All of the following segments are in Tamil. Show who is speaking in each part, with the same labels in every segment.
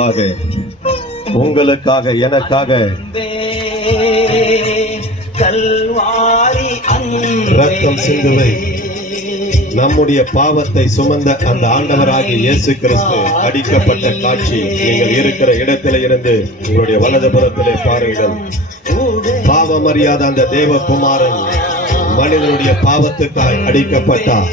Speaker 1: முன்பாக உங்களுக்காக எனக்காக. ரத்தம் சிந்துவை. நம்முடைய பாவத்தை சுமந்த அந்த ஆண்டவராகிய இயேசு கிறிஸ்து அடிக்கப்பட்ட காட்சி. நீங்கள் இருக்கிற இடத்திலே இருந்து உங்களுடைய வலதுபுறத்திலே பாருங்கள். பாவம் அறியாத அந்த தேவகுமாரன் மனிதனுடைய பாவத்துக்காய் அடிக்கப்பட்டார்.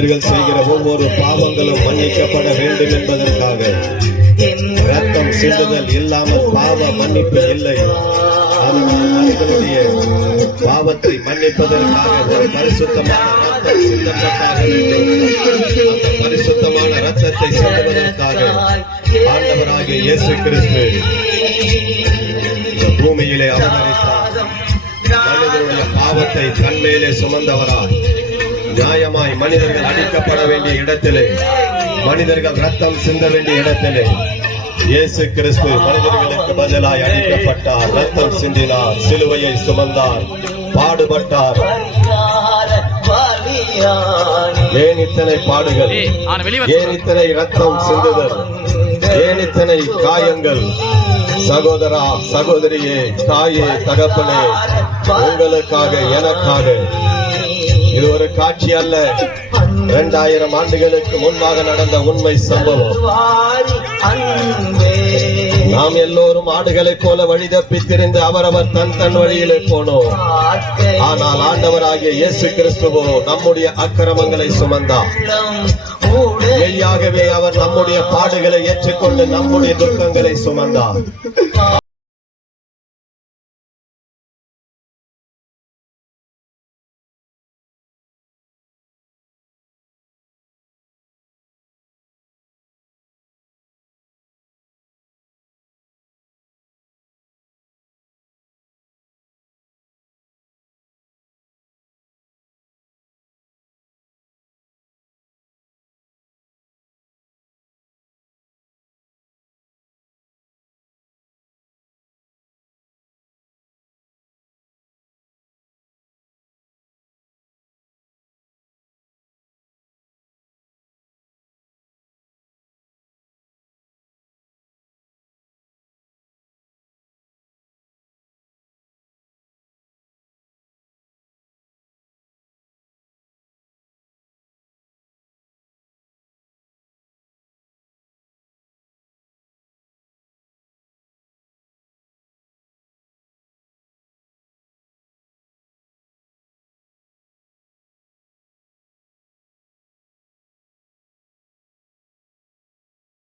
Speaker 1: மனிதர்கள் செய்கிற ஒவ்வொரு பாவங்களும் மன்னிக்கப்பட வேண்டும் என்பதற்காக. ரத்தம் சிந்துதல் இல்லாமல் பாவ மன்னிப்பு இல்லை. மனிதனுடைய பாவத்தை மன்னிப்பதற்காக ஒரு பரிசுத்தமான ரத்தம் சிந்தப்பட்டாக அந்த பரிசுத்தமான ரத்தத்தை சிந்துவதற்காக ஆண்டவராகிய இயேசு கிறிஸ்து பூமியிலே அவதரித்தார். மனிதனுடைய பாவத்தை தன்மேலே சுமந்தவராய். நியாயமாய் மனிதர்கள் அடிக்கப்பட வேண்டிய இடத்திலே மனிதர்கள் ரத்தம் சிந்த வேண்டிய இடத்திலே இயேசு கிறிஸ்து மனிதர்களுக்கு பதிலாய் அடிக்கப்பட்டார். ரத்தம் சிந்தினார் சிலுவையை சுமந்தார் பாடுபட்டார். ஏன் இத்தனை பாடுகள்? ஏன் இத்தனை ரத்தம் சிந்துதல்? ஏன் இத்தனை காயங்கள்? சகோதரா சகோதரியே தாயே தகப்பனே உங்களுக்காக எனக்காக. இது ஒரு காட்சி அல்ல. இரண்டாயிரம் ஆண்டுகளுக்கு முன்பாக நடந்த உண்மை சம்பவம். நாம் எல்லோரும் ஆடுகளைப் போல வழி தப்பித் திரிந்து அவரவர் தன் தன் வழியிலே போனோம். ஆனால் ஆண்டவராகிய இயேசு கிறிஸ்துவோ நம்முடைய அக்கிரமங்களை சுமந்தார் மெய்யாகவே அவர் நம்முடைய பாடுகளை ஏற்றுக்கொண்டு நம்முடைய துக்கங்களை சுமந்தார்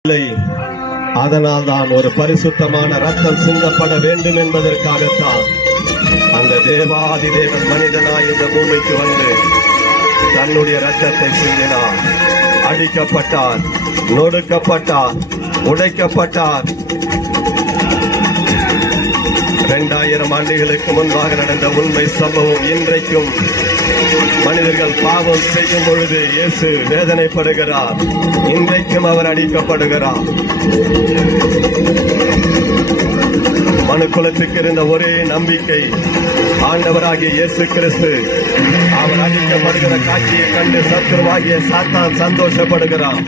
Speaker 1: இல்லை. அதனால் தான் ஒரு பரிசுத்தமான ரத்தம் சிந்தப்பட வேண்டும் என்பதற்காகத்தான் அந்த தேவாதி தேவன் மனிதனாய் இந்த பூமிக்கு வந்து தன்னுடைய ரத்தத்தை சிந்தினார் அடிக்கப்பட்டார் நொடுக்கப்பட்டார் உடைக்கப்பட்டார் இரண்டாயிரம் ஆண்டுகளுக்கு முன்பாக நடந்த உண்மை சம்பவம் இன்றைக்கும் மனிதர்கள் பாவம் செய்யும் பொழுது இயேசு வேதனைப்படுகிறார். இன்றைக்கும் அவர் அடிக்கப்படுகிறார். மனுக்குலத்துக்கு இருந்த ஒரே நம்பிக்கை ஆண்டவராகிய இயேசு கிறிஸ்து. அவன் அடிக்கப்படுகிற காட்சியை கண்டு சத்ருவாகிய சாத்தான் சந்தோஷப்படுகிறான்.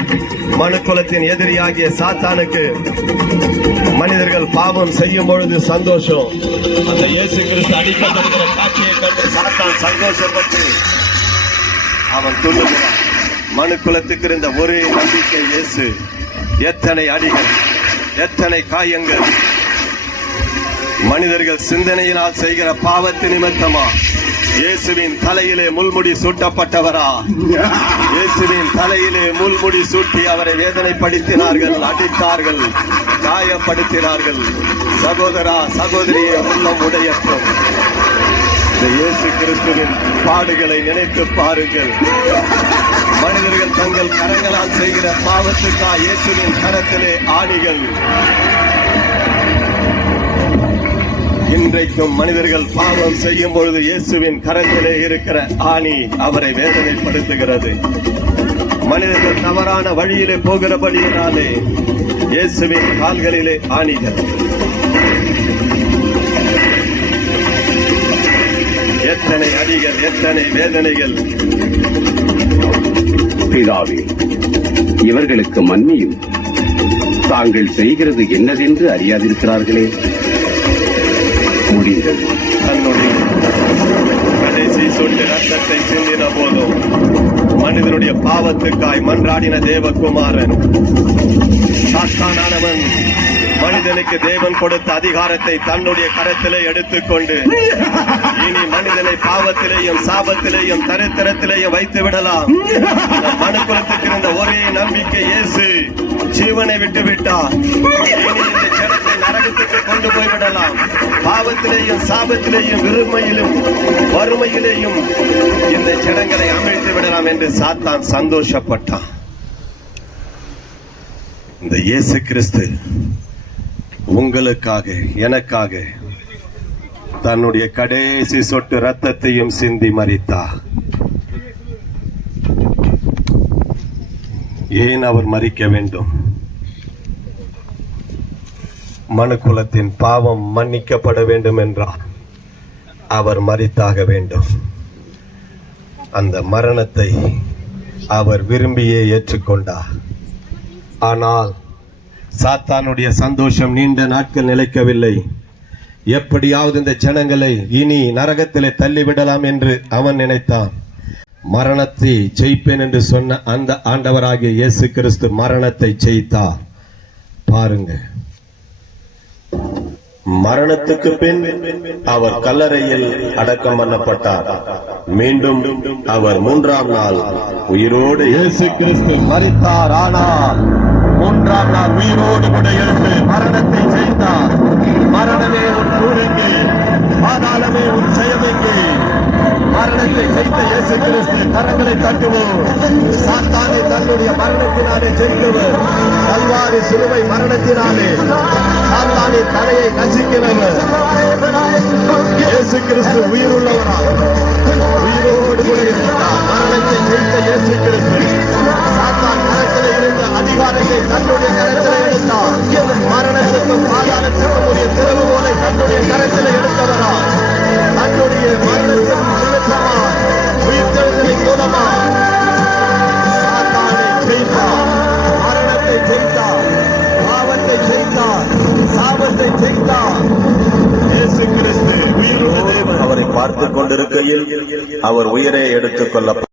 Speaker 1: மனுக்குலத்தின் எதிரியாகிய சாத்தானுக்கு மனிதர்கள் பாவம் செய்யும் பொழுது சந்தோஷம். அந்த இயேசு கிறிஸ்து அடிக்கப்படுகிற காட்சியை கண்டு சாத்தான் சந்தோஷப்பட்டு அவன் துள்ளுகிறான் மனு குலத்துக்கு இருந்த ஒரே நம்பிக்கை இயேசு. எத்தனை அடிகள் எத்தனை காயங்கள். மனிதர்கள் சிந்தனையினால் செய்கிற பாவத்து நிமித்தமா இயேசுவின் தலையிலே முள்முடி சூட்டப்பட்டவரா? இயேசுவின் தலையிலே முள்முடி சூட்டி அவரை வேதனைப்படுத்தினார்கள் அடித்தார்கள் காயப்படுத்தினார்கள். சகோதரா சகோதரியே உள்ளம் உடையற்றும் இந்த இயேசு கிறிஸ்துவின் பாடுகளை நினைத்து பாருங்கள். மனிதர்கள் தங்கள் கரங்களால் செய்கிற பாவத்துக்கா இயேசுவின் கரத்திலே ஆணிகள் இன்றைக்கும் மனிதர்கள் பாவம் செய்யும் பொழுது இயேசுவின் கரத்திலே இருக்கிற ஆணி அவரை வேதனைப்படுத்துகிறது. மனிதர்கள் தவறான வழியிலே போகிறபடியினாலே இயேசுவின் கால்களிலே ஆணிகள். எத்தனை அடிகள் எத்தனை வேதனைகள்.
Speaker 2: பிதாவே இவர்களுக்கு மன்னியும். தாங்கள் செய்கிறது என்னதென்று அறியாதிருக்கிறார்களே. முடிந்தது
Speaker 1: தன்னுடைய கடைசி சொட்டு ரத்தத்தை சிந்தின போதும் மனிதனுடைய பாவத்துக்காய் மன்றாடின தேவகுமாரன் சாத்தானானவன் மனிதனுக்கு தேவன் கொடுத்த அதிகாரத்தை தன்னுடைய கரத்திலே எடுத்துக்கொண்டு இனி மனிதனை பாவத்திலேயும் சாபத்திலேயும் தரித்திரத்திலேயும் வைத்து விடலாம். மனுக்குலத்துக்கு இருந்த ஒரே நம்பிக்கை இயேசு ஜீவனை விட்டு விட்டார் இனி இந்த நரகத்துக்கு கொண்டு போய்விடலாம் பாவத்திலேயும் சாபத்திலேயும் வெறுமையிலும் வறுமையிலேயும் இந்த ஜனங்களை அமிழ்த்து விடலாம் என்று சாத்தான் சந்தோஷப்பட்டான். இந்த இயேசு கிறிஸ்து உங்களுக்காக எனக்காக தன்னுடைய கடைசி சொட்டு ரத்தத்தையும் சிந்தி மறித்தார் ஏன் அவர் மறிக்க வேண்டும்? மனுக்குலத்தின் பாவம் மன்னிக்கப்பட வேண்டும் என்றால் அவர் மறித்தாக வேண்டும். அந்த மரணத்தை அவர் விரும்பியே ஏற்றுக்கொண்டார். ஆனால் சாத்தானுடைய சந்தோஷம் நீண்ட நாட்கள் நிலைக்கவில்லை. எப்படியாவது இந்த ஜனங்களை இனி நரகத்திலே தள்ளிவிடலாம் என்று அவன் நினைத்தான். மரணத்தை ஜெயிப்பேன் என்று சொன்ன அந்த ஆண்டவராகிய இயேசு கிறிஸ்து மரணத்தை ஜெயித்தார். பாருங்க மரணத்துக்கு பின் அவர் கல்லறையில் அடக்கம் பண்ணப்பட்டார். மீண்டும் அவர் மூன்றாம் நாள் உயிரோடு இயேசு கிறிஸ்து மறித்தார் ஆனால் மூன்றாம் நாள் உயிரோடு கூட எழுந்து மரணத்தை செய்தார். மரணமே உன் கூறுங்கே பாதாளமே உன் ஜெயமெங்கே மரணத்தை ஜெயித்த இயேசு கிறிஸ்து கரங்களை தட்டுவோம். சாத்தானை தன்னுடைய மரணத்தினாலே ஜெயித்தவர். கல்வாரி சிலுவை மரணத்தினாலே சாத்தானை தலையை நசுக்கினவர். இயேசு கிறிஸ்து உயிருள்ளவரா உயிரோடு கூட இருந்தார் மரணத்தை ஜெயித்த இயேசு கிறிஸ்து சாத்தான் கரத்தில் இருந்த அதிகாரத்தை தன்னுடைய
Speaker 3: பார்த்து கொண்டிருக்கையில் அவர் உயிரை எடுத்துக் கொள்ள